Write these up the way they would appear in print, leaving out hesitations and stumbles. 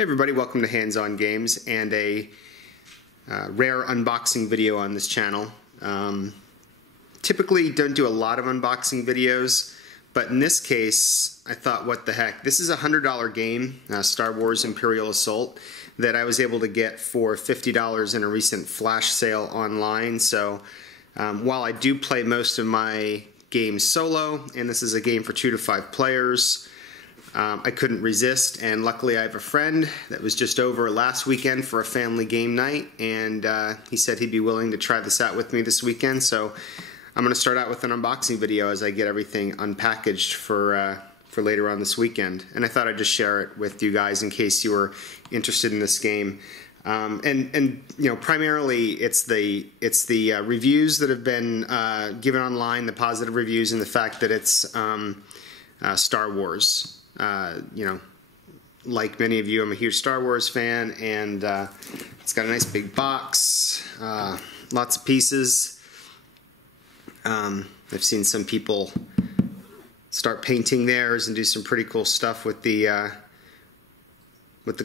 Hey everybody, welcome to Hands On Games and a rare unboxing video on this channel. Typically don't do a lot of unboxing videos, but in this case I thought, what the heck, this is a $100 game, Star Wars Imperial Assault, that I was able to get for $50 in a recent flash sale online. So while I do play most of my games solo, and this is a game for 2 to 5 players, I couldn't resist, and luckily I have a friend that was just over last weekend for a family game night, and he said he'd be willing to try this out with me this weekend. So I'm going to start out with an unboxing video as I get everything unpackaged for later on this weekend. And I thought I'd just share it with you guys in case you were interested in this game. And you know, primarily it's the reviews that have been given online, the positive reviews, and the fact that it's Star Wars. You know, like many of you, I'm a huge Star Wars fan, and it's got a nice big box, lots of pieces. I've seen some people start painting theirs and do some pretty cool stuff with the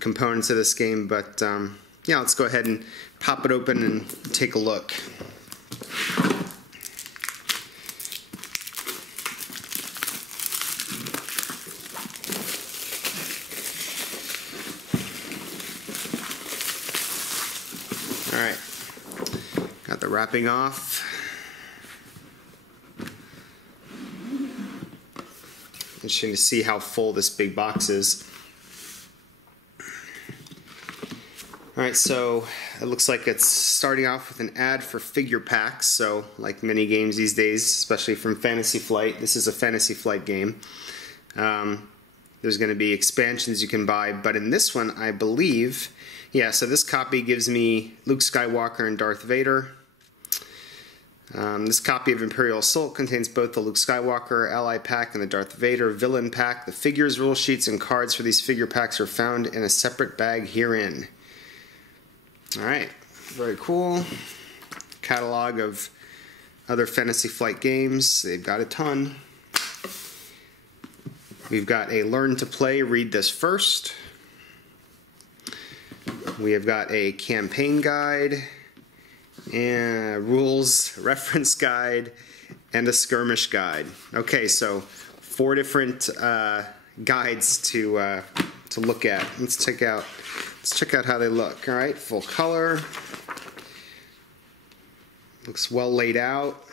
components of this game. But yeah, let's go ahead and pop it open and take a look. Alright, got the wrapping off. Interesting to see how full this big box is. Alright, so it looks like it's starting off with an ad for figure packs. So, like many games these days, especially from Fantasy Flight, this is a Fantasy Flight game. There's going to be expansions you can buy, but in this one, I believe, yeah, so this copy gives me Luke Skywalker and Darth Vader. This copy of Imperial Assault contains both the Luke Skywalker Ally Pack and the Darth Vader Villain Pack. The figures, rule sheets, and cards for these figure packs are found in a separate bag herein. Alright, very cool. Catalog of other Fantasy Flight games. They've got a ton. We've got a Learn to Play, read this first. We have got a campaign guide, and rules reference guide, and a skirmish guide. Okay, so 4 different guides to look at. Let's check out how they look. All right, full color. Looks well laid out.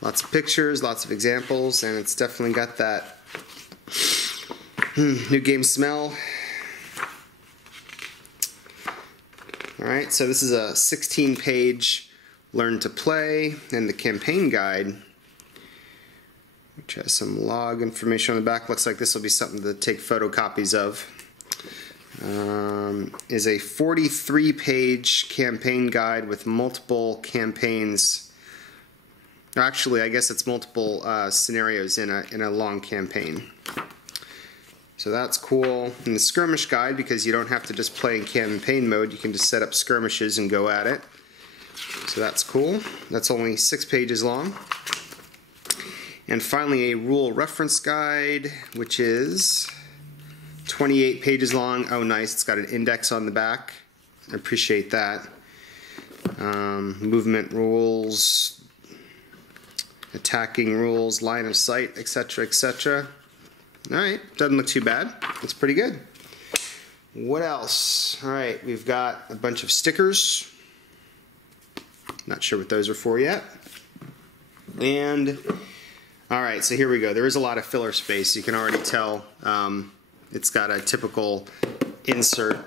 Lots of pictures, lots of examples, and it's definitely got that new game smell. Alright, so this is a 16-page Learn to Play, and the campaign guide, which has some log information on the back. Looks like this will be something to take photocopies of. Is a 43-page campaign guide with multiple campaigns. Actually, I guess it's multiple scenarios in a long campaign. So that's cool. And the skirmish guide, because you don't have to just play in campaign mode, you can just set up skirmishes and go at it. So that's cool. That's only 6 pages long. And finally, a rule reference guide, which is 28 pages long. Oh, nice. It's got an index on the back. I appreciate that. Movement rules, attacking rules, line of sight, etc., etc. Alright, doesn't look too bad. It's pretty good. What else? Alright, we've got a bunch of stickers. Not sure what those are for yet. And, alright, so here we go. There is a lot of filler space. You can already tell it's got a typical insert.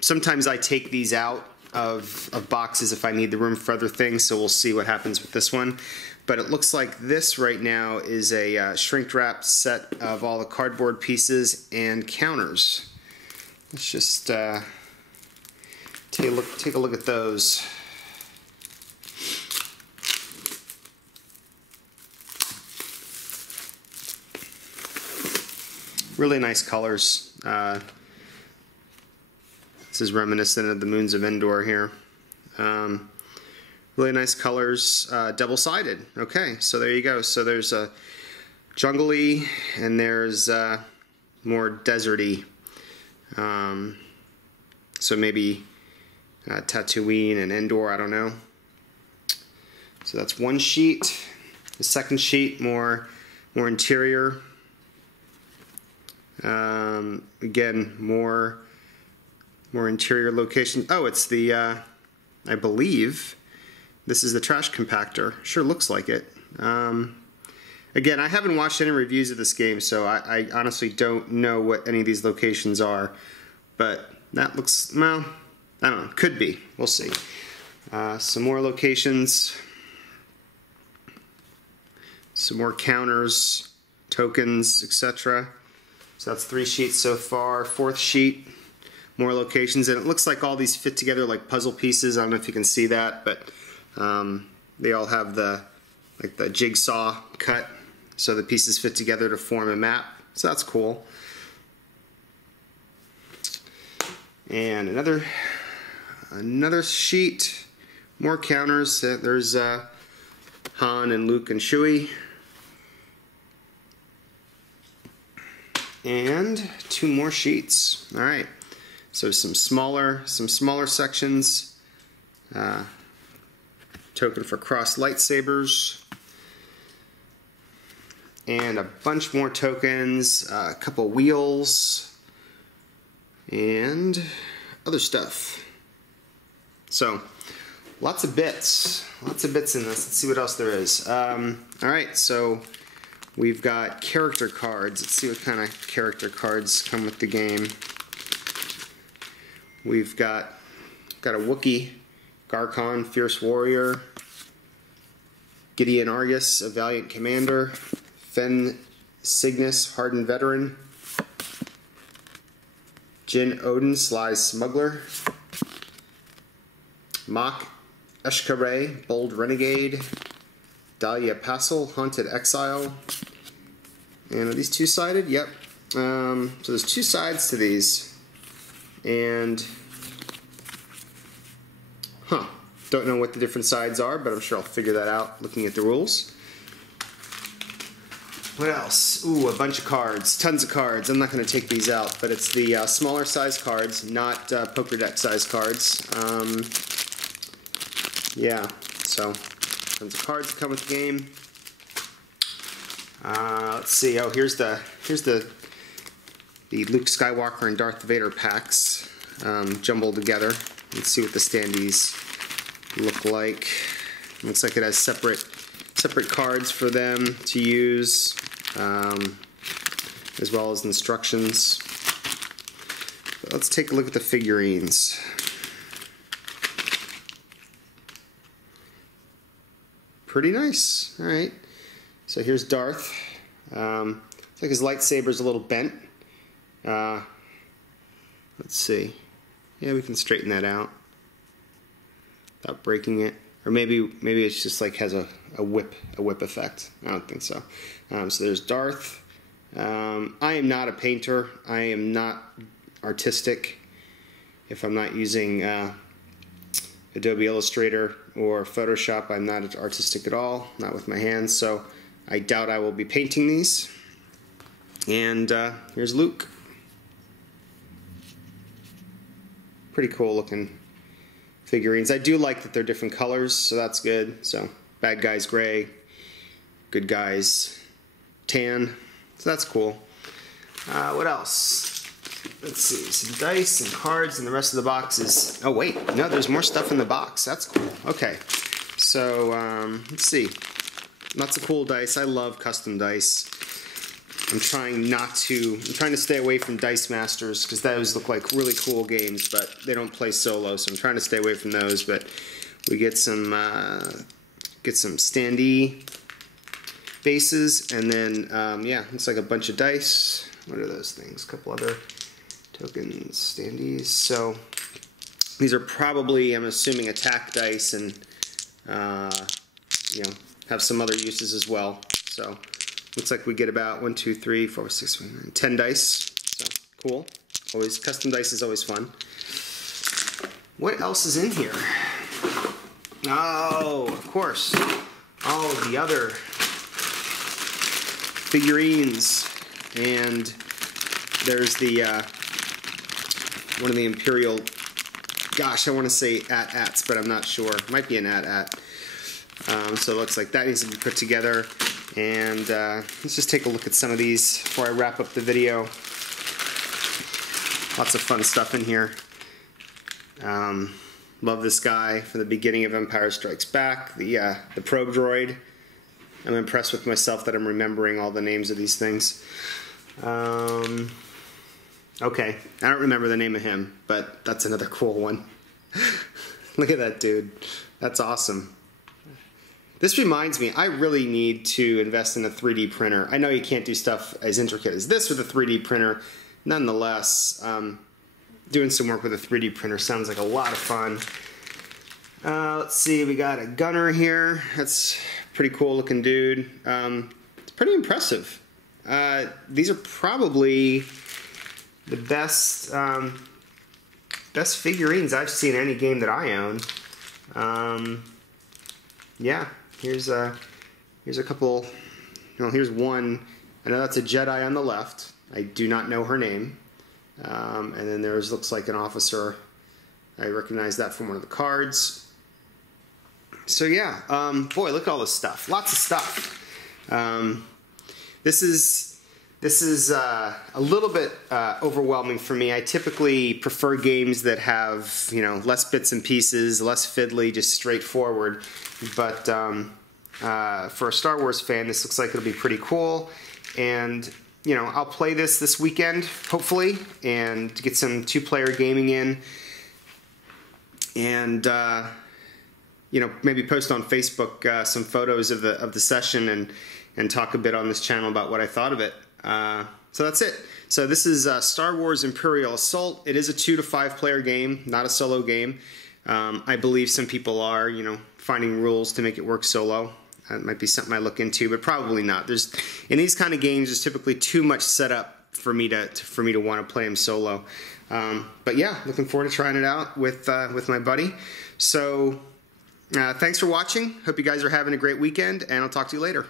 Sometimes I take these out of boxes if I need the room for other things, so we'll see what happens with this one. But it looks like this right now is a shrink-wrapped set of all the cardboard pieces and counters. Let's just take a look at those. Really nice colors. This is reminiscent of the Moons of Endor here. Really nice colors, double-sided. Okay, so there you go. So there's a jungly, and there's more deserty. So maybe Tatooine and Endor, I don't know. So that's one sheet. The second sheet, more interior. Again, more interior location. Oh, it's the, I believe, this is the trash compactor. Sure looks like it. Again, I haven't watched any reviews of this game, so I honestly don't know what any of these locations are. But that looks, well, I don't know, could be. We'll see. Some more locations. Some more counters, tokens, etc. So that's 3 sheets so far. Fourth sheet, more locations, and it looks like all these fit together like puzzle pieces. I don't know if you can see that, but they all have the jigsaw cut, so the pieces fit together to form a map. So that's cool. And another sheet, more counters. There's Han and Luke and Chewie. And 2 more sheets. All right. So some smaller sections. Token for cross lightsabers. And a bunch more tokens. A couple wheels. And other stuff. So lots of bits. Lots of bits in this. Let's see what else there is. Alright, so we've got character cards. Let's see what kind of character cards come with the game. We've got a Wookiee, Garkon, Fierce Warrior, Gideon Argus, a Valiant Commander, Fen Cygnus, Hardened Veteran, Jin Odin, Sly Smuggler, Mach Eshkare, Bold Renegade, Dahlia Passel, Haunted Exile. And are these two-sided? Yep. So there's 2 sides to these. And, don't know what the different sides are, but I'm sure I'll figure that out looking at the rules. What else? Ooh, a bunch of cards. Tons of cards. I'm not going to take these out, but it's the smaller size cards, not poker deck size cards. Yeah, so tons of cards that come with the game. Let's see. Oh, here's the Luke Skywalker and Darth Vader packs jumbled together. Let's see what the standees look like. Looks like it has separate cards for them to use, as well as instructions. But let's take a look at the figurines. Pretty nice. All right. So here's Darth. Looks like his lightsaber's a little bent. Let's see. Yeah, we can straighten that out without breaking it. Or maybe it's just like has a whip effect. I don't think so. So there's Darth. I am not a painter. I am not artistic. If I'm not using Adobe Illustrator or Photoshop, I'm not artistic at all. Not with my hands. So I doubt I will be painting these. And here's Luke. Pretty cool looking figurines. I do like that they're different colors, so that's good. So bad guys gray, good guys tan, so that's cool. What else? Let's see, some dice and cards and the rest of the box is... Oh wait, no, there's more stuff in the box. That's cool. Okay, so let's see. Lots of cool dice. I love custom dice. I'm trying to stay away from Dice Masters because those look like really cool games, but they don't play solo, so I'm trying to stay away from those. But we get some standee bases, and then yeah, it's like a bunch of dice. What are those things? A couple other tokens, standees. So these are probably, I'm assuming, attack dice, and you know, have some other uses as well. So looks like we get about 1, 2, 3, 4, 6, 10 dice. So cool. Always custom dice is always fun. What else is in here? Oh, of course, all of the other figurines and There's the one of the Imperial. Gosh, I want to say at-ats, but I'm not sure. It might be an at-at. So it looks like that needs to be put together. And let's just take a look at some of these before I wrap up the video. Lots of fun stuff in here. Love this guy from the beginning of Empire Strikes Back, the probe droid. I'm impressed with myself that I'm remembering all the names of these things. Okay, I don't remember the name of him, but that's another cool one. Look at that dude. That's awesome. This reminds me, I really need to invest in a 3D printer. I know you can't do stuff as intricate as this with a 3D printer. Nonetheless, doing some work with a 3D printer sounds like a lot of fun. Let's see, we got a gunner here. That's a pretty cool looking dude. It's pretty impressive. These are probably the best best figurines I've seen in any game that I own. Yeah, here's a couple. You know, here's one. I know that's a Jedi on the left. I do not know her name. And then there's looks like an officer. I recognize that from one of the cards. So yeah, boy, look at all this stuff. Lots of stuff. This is a little bit overwhelming for me. I typically prefer games that have, you know, less bits and pieces, less fiddly, just straightforward. But for a Star Wars fan, this looks like it'll be pretty cool. And you know, I'll play this weekend, hopefully, and get some two-player gaming in. And you know, maybe post on Facebook some photos of the session and talk a bit on this channel about what I thought of it. So that's it. So this is Star Wars Imperial Assault. It is a 2 to 5 player game, not a solo game. I believe some people are, you know, finding rules to make it work solo. That might be something I look into, but probably not. In these kind of games, there's typically too much setup for me to want to play them solo. But yeah, looking forward to trying it out with my buddy. So thanks for watching. Hope you guys are having a great weekend, and I'll talk to you later.